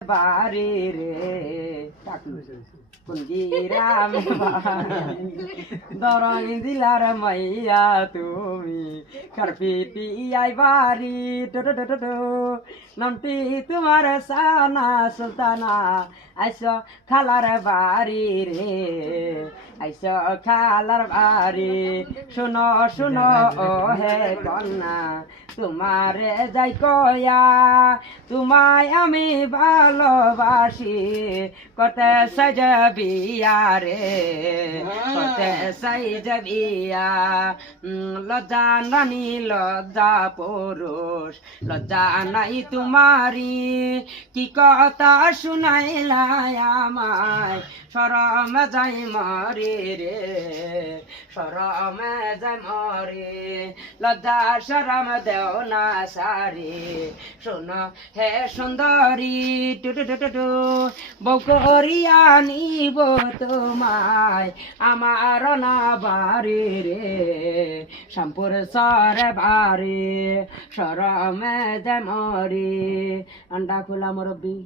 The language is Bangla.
বাড়ি রে কুঞ্জিরাম দরং দিলার মাইয়া তুমি কারপিতি আই বাড়ি নামটি তোমার সানা সুলতানা আইস খালার বাড়ি রে আইস খালার বাড়ি শুনো শুনো ও হে কন্যা তোমারে যাই কয়া তোমায় আমি ভালোবাসি করতে সাজবিয়া রে করতে সাজবিয়া লজ্জা নানি লজ্জা পুরুষ লজ্জা নাই তোমারি কি কথা শুনাইলাই আমায় শরম যাই মরি রে শরম যাই মরি লজ্জা শরম দেও না সারি শোনো হে সুন্দরী টু বউ করিয়া নিব তোমায় আমার না বাড়ি রে শ্যামপুর সরে বাড়ি শরমে যে মরি আন্ডা খোলা মুরব্বী।